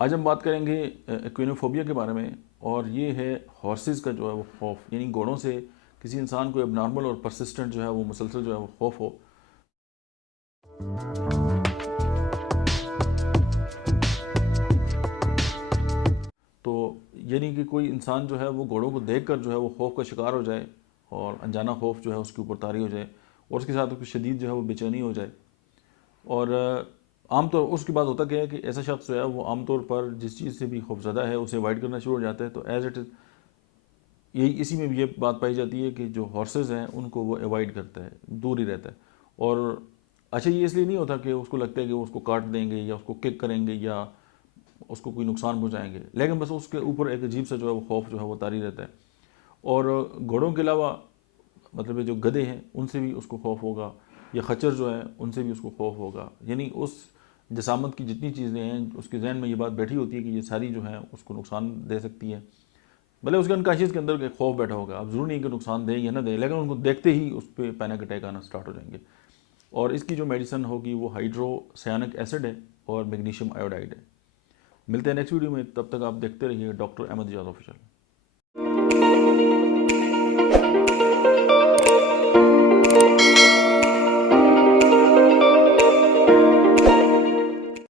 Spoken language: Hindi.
आज हम बात करेंगे एक्विनोफोबिया के बारे में। और ये है हॉर्सेस का जो है वो खौफ, यानी घोड़ों से किसी इंसान को एबनॉर्मल और परसिस्टेंट जो है वो मुसलसल जो है वो खौफ हो। तो यानी कि कोई इंसान जो है वो घोड़ों को देखकर जो है वो खौफ का शिकार हो जाए और अनजाना खौफ जो है उसके ऊपर तारी हो जाए और उसके साथ उसकी शदीद जो है वो बेचैनी हो जाए। और आमतौर उसके बाद होता क्या है कि ऐसा शख्स जो है वो आमतौर पर जिस चीज़ से भी खौफजदा है उसे अवॉइड करना शुरू हो जाता है। तो एज इट इज़ यही इसी में भी ये बात पाई जाती है कि जो हॉर्सेस हैं उनको वो अवॉइड करता है, दूर ही रहता है। और अच्छा, ये इसलिए नहीं होता कि उसको लगता है कि वो उसको काट देंगे या उसको किक करेंगे या उसको कोई नुकसान पहुंचाएंगे, लेकिन बस उसके ऊपर एक अजीब सा जो है वो खौफ जो है वो तारी रहता है। और घोड़ों के अलावा मतलब ये जो गधे हैं उनसे भी उसको खौफ होगा, या खच्चर जो है उनसे भी उसको खौफ होगा। यानी उस जसामत की जितनी चीज़ें हैं उसके जहन में ये बात बैठी होती है कि ये सारी जो है उसको नुकसान दे सकती है। भले उसके अनकॉन्शियस के अंदर एक खौफ बैठा होगा, अब जरूरी नहीं कि नुकसान दे या ना दे, लेकिन उनको देखते ही उस पर पैनिक अटैक आना स्टार्ट हो जाएंगे। और इसकी जो मेडिसिन होगी वो हाइड्रोसायनिक एसिड है और मैग्नीशियम आयोडाइड है। मिलते हैं नेक्स्ट वीडियो में, तब तक आप देखते रहिए डॉक्टर अहमद इजाज़ ऑफिशियल।